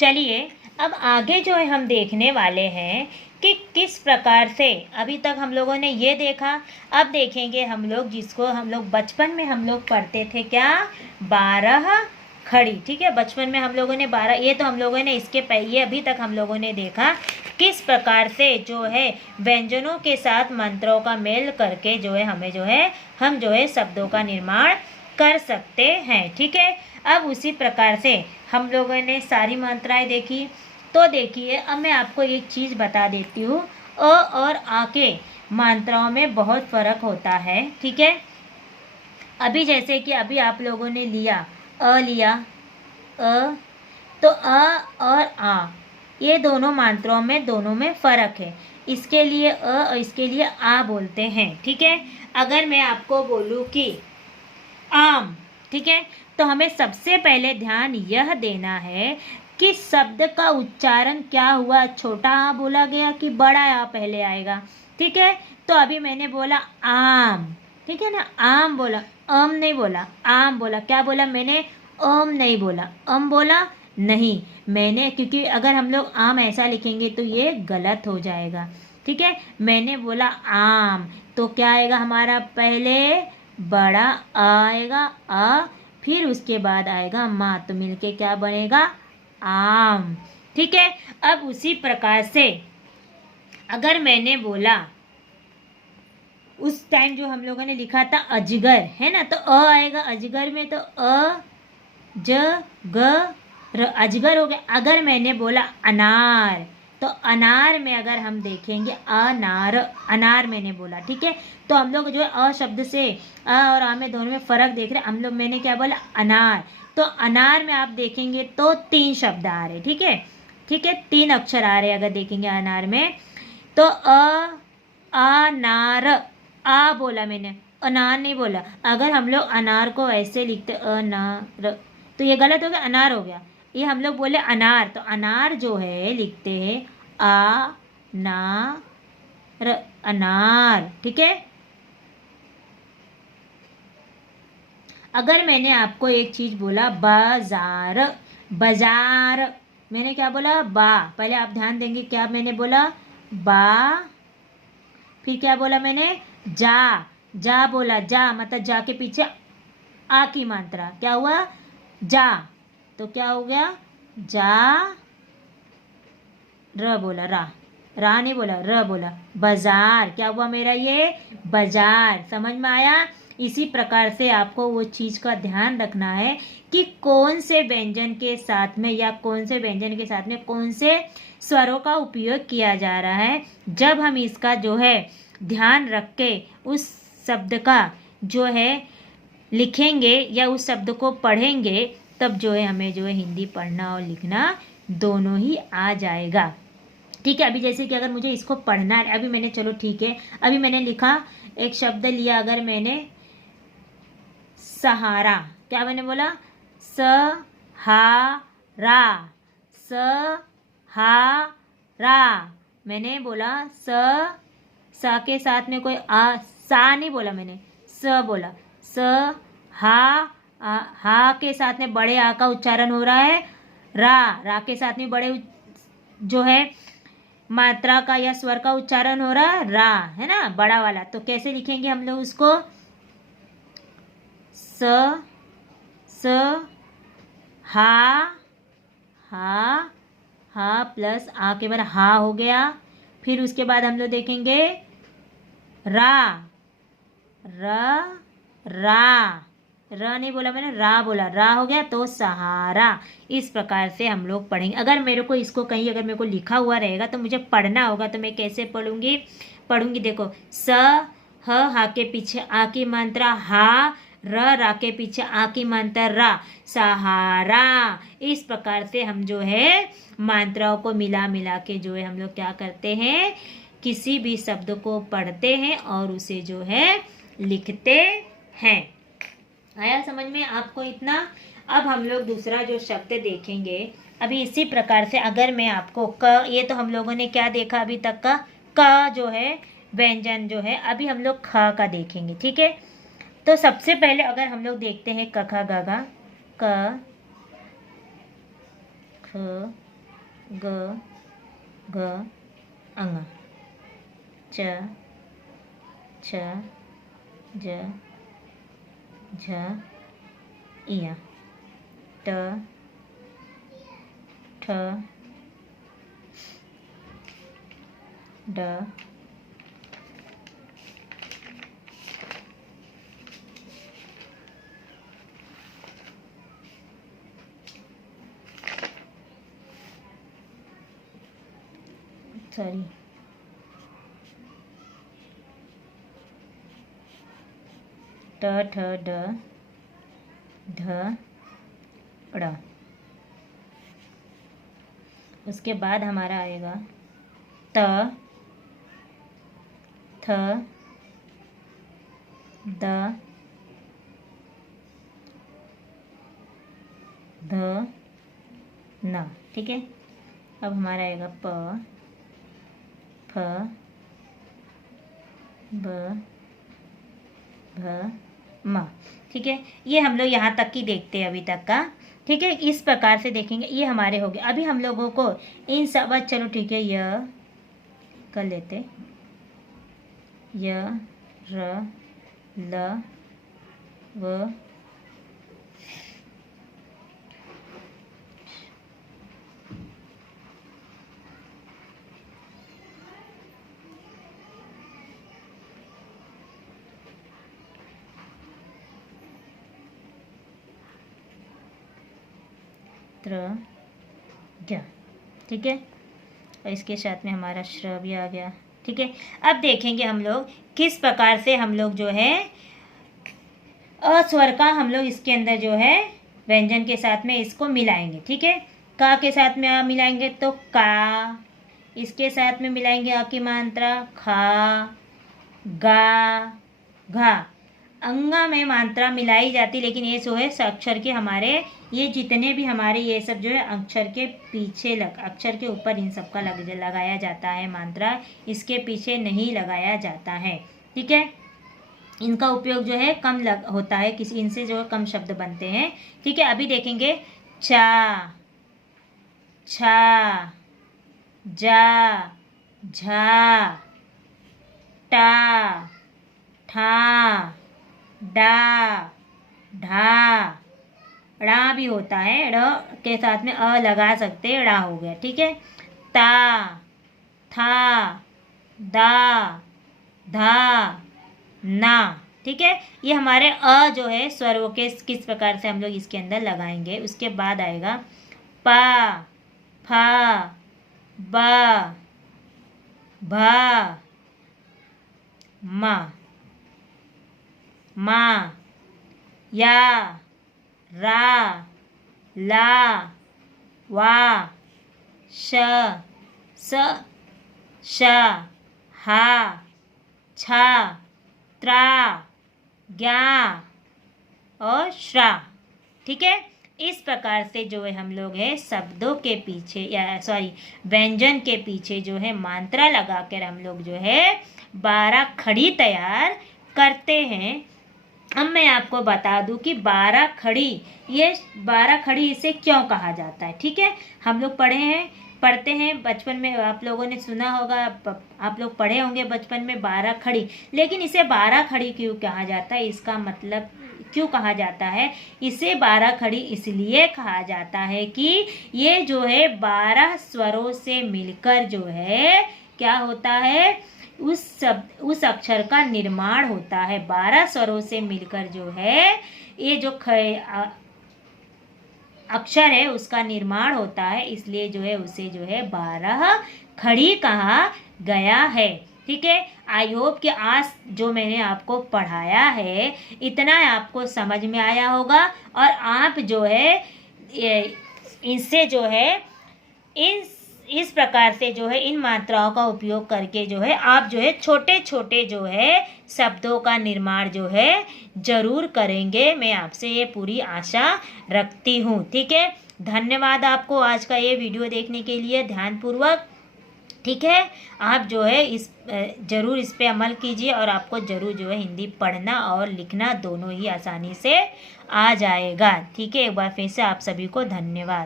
चलिए अब आगे जो है हम देखने वाले हैं कि किस प्रकार से, अभी तक हम लोगों ने ये देखा, अब देखेंगे हम लोग जिसको हम लोग बचपन में हम लोग पढ़ते थे, क्या, 12 खड़ी। ठीक है, बचपन में हम लोगों ने 12, ये तो हम लोगों ने इसके पहले अभी तक हम लोगों ने देखा किस प्रकार से जो है व्यंजनों के साथ मंत्रों का मेल करके जो है हमें जो है हम जो है शब्दों का निर्माण कर सकते हैं। ठीक है, अब उसी प्रकार से हम लोगों ने सारी मात्राएं देखी। तो देखिए अब मैं आपको एक चीज़ बता देती हूँ, अ और आ के मात्राओं में बहुत फ़र्क होता है। ठीक है, अभी जैसे कि अभी आप लोगों ने लिया लिया अ, तो अ और आ ये दोनों मात्राओं में दोनों में फ़र्क है। इसके लिए अ और इसके लिए आ बोलते हैं। ठीक है, अगर मैं आपको बोलूँ कि आम, ठीक है, तो हमें सबसे पहले ध्यान यह देना है कि शब्द का उच्चारण क्या हुआ, छोटा आ बोला गया कि बड़ा आ पहले आएगा। ठीक है, तो अभी मैंने बोला आम, ठीक है ना, आम बोला, अम नहीं बोला, आम बोला। क्या बोला मैंने, अम नहीं बोला, अम बोला नहीं मैंने, क्योंकि अगर हम लोग आम ऐसा लिखेंगे तो ये गलत हो जाएगा। ठीक है, मैंने बोला आम, तो क्या आएगा हमारा, पहले बड़ा आएगा आ, फिर उसके बाद आएगा माँ, तो मिलके क्या बनेगा, आम। ठीक है, अब उसी प्रकार से अगर मैंने बोला उस टाइम जो हम लोगों ने लिखा था अजगर, है ना, तो अ आएगा अजगर में, तो अ ज ग र, अजगर हो गया। अगर मैंने बोला अनार, तो अनार में अगर हम देखेंगे अनार, अनार मैंने बोला। ठीक है, तो हम लोग जो है अ शब्द से अ और आ में दोनों में फ़र्क देख रहे हैं। हम लोग मैंने क्या बोला, अनार, तो अनार में आप देखेंगे तो 3 शब्द आ रहे। ठीक है, ठीक है, 3 अक्षर आ रहे अगर देखेंगे अनार में, तो अनार, आ बोला मैंने, अनार नहीं बोला। अगर हम लोग अनार को ऐसे लिखते अनार, तो ये गलत हो गया, अनार हो गया। ये हम लोग बोले अनार, तो अनार जो है लिखते हैं आ ना र, अनार। ठीक है, अगर मैंने आपको एक चीज बोला बाजार, बाजार, मैंने क्या बोला, बा, पहले आप ध्यान देंगे क्या मैंने बोला, बा, फिर क्या बोला मैंने, जा, जा बोला, जा मतलब जा के पीछे आ की मात्रा, क्या हुआ, जा, तो क्या हो गया, जा, र बोला, रा नहीं बोला, र बोला, बाजार, क्या हुआ मेरा ये, बाजार। समझ में आया। इसी प्रकार से आपको वो चीज का ध्यान रखना है कि कौन से व्यंजन के साथ में या कौन से व्यंजन के साथ में कौन से स्वरों का उपयोग किया जा रहा है। जब हम इसका जो है ध्यान रख के उस शब्द का जो है लिखेंगे या उस शब्द को पढ़ेंगे, तब जो है हमें जो है हिंदी पढ़ना और लिखना दोनों ही आ जाएगा। ठीक है, अभी जैसे कि अगर मुझे इसको पढ़ना है, अभी मैंने, चलो ठीक है, अभी मैंने लिखा एक शब्द लिया, अगर मैंने सहारा, क्या मैंने बोला, स हा रा, स हा रा, मैंने बोला स के साथ में कोई सा नहीं बोला मैंने, स बोला, स हा के साथ में बड़े आ का उच्चारण हो रहा है, रा के साथ में बड़े जो है मात्रा का या स्वर का उच्चारण हो रहा है, रा, है ना, बड़ा वाला। तो कैसे लिखेंगे हम लोग उसको, स हा प्लस आ के बाद हा हो गया। फिर उसके बाद हम लोग देखेंगे रा, रा नहीं बोला मैंने, रा बोला, रा हो गया, तो सहारा। इस प्रकार से हम लोग पढ़ेंगे। अगर मेरे को इसको कहीं अगर मेरे को लिखा हुआ रहेगा तो मुझे पढ़ना होगा, तो मैं कैसे पढ़ूंगी देखो, स हा के पीछे आ की मात्रा हा, रा के पीछे आ की मात्रा रा, सहारा। इस प्रकार से हम जो है मात्राओं को मिला मिला के जो है हम लोग क्या करते हैं, किसी भी शब्द को पढ़ते हैं और उसे जो है लिखते हैं। आया समझ में आपको इतना। अब हम लोग दूसरा जो शब्द देखेंगे, अभी इसी प्रकार से अगर मैं आपको क, ये तो हम लोगों ने क्या देखा अभी तक का जो है व्यंजन जो है, अभी हम लोग ख का देखेंगे। ठीक है, तो सबसे पहले अगर हम लोग देखते हैं क ख ग घ, क ख ग घ अंग, च छ ज झ इया, ट ठ ड सॉरी ट ठ ड ढ ड़। उसके बाद हमारा आएगा त थ द ध न। ठीक है, अब हमारा आएगा प फ ब भ म। ठीक है, ये हम लोग यहाँ तक की देखते हैं अभी तक का। ठीक है, इस प्रकार से देखेंगे, ये हमारे हो गए। अभी हम लोगों को इन सब, चलो ठीक है, य कर लेते, य र ल व त्र ज्ञ। ठीक है, और इसके साथ में हमारा श्र भी आ गया। ठीक है, अब देखेंगे हम लोग किस प्रकार से हम लोग जो है अस्वर का हम लोग इसके अंदर जो है व्यंजन के साथ में इसको मिलाएंगे। ठीक है, का के साथ में आ मिलाएंगे तो का, इसके साथ में मिलाएंगे आ की मात्रा खा, गा, घा। अंगा में मात्रा मिलाई जाती, लेकिन ये जो है अक्षर के हमारे, ये जितने भी हमारे ये सब जो है अक्षर के पीछे अक्षर के ऊपर इन सब का लगाया जाता है मात्रा, इसके पीछे नहीं लगाया जाता है। ठीक है, इनका उपयोग जो है कम होता है, किसी इनसे जो है कम शब्द बनते हैं। ठीक है, अभी देखेंगे चा, छा, जा, झा, टा, ठा, डा, ढा, ड़ा भी होता है, ड़ के साथ में अ लगा सकते हैं, ड़ा हो गया। ठीक है, ता, था, दा, धा, ना। ठीक है, ये हमारे अ जो है स्वरों के किस प्रकार से हम लोग इसके अंदर लगाएंगे। उसके बाद आएगा पा, फा, बा, भा, मा, मा, या, रा, ला, वा, श, स, श, हा, छा, त्रा, ज्ञा और श्रा। ठीक है, इस प्रकार से जो है हम लोग है शब्दों के पीछे या व्यंजन के पीछे जो है मात्रा लगाकर हम लोग जो है 12 खड़ी तैयार करते हैं। अब मैं आपको बता दूं कि 12 खड़ी, ये 12 खड़ी इसे क्यों कहा जाता है। ठीक है, हम लोग पढ़ते हैं बचपन में, आप लोगों ने सुना होगा, आप लोग पढ़े होंगे बचपन में 12 खड़ी। लेकिन इसे 12 खड़ी क्यों कहा जाता है, इसका मतलब क्यों कहा जाता है, इसे 12 खड़ी इसलिए कहा जाता है कि ये जो है 12 स्वरों से मिलकर जो है क्या होता है, उस अक्षर का निर्माण होता है। 12 स्वरों से मिलकर जो है ये जो अक्षर है उसका निर्माण होता है, इसलिए जो है उसे जो है 12 खड़ी कहा गया है। ठीक है, आई होप कि आज जो मैंने आपको पढ़ाया है इतना आपको समझ में आया होगा, और आप जो है इससे जो है इस प्रकार से जो है इन मात्राओं का उपयोग करके जो है आप जो है छोटे छोटे जो है शब्दों का निर्माण जो है जरूर करेंगे। मैं आपसे ये पूरी आशा रखती हूँ। ठीक है, धन्यवाद आपको आज का ये वीडियो देखने के लिए ध्यानपूर्वक। ठीक है, आप जो है ज़रूर इस पे अमल कीजिए और आपको ज़रूर जो है हिंदी पढ़ना और लिखना दोनों ही आसानी से आ जाएगा। ठीक है, एक बार फिर से आप सभी को धन्यवाद।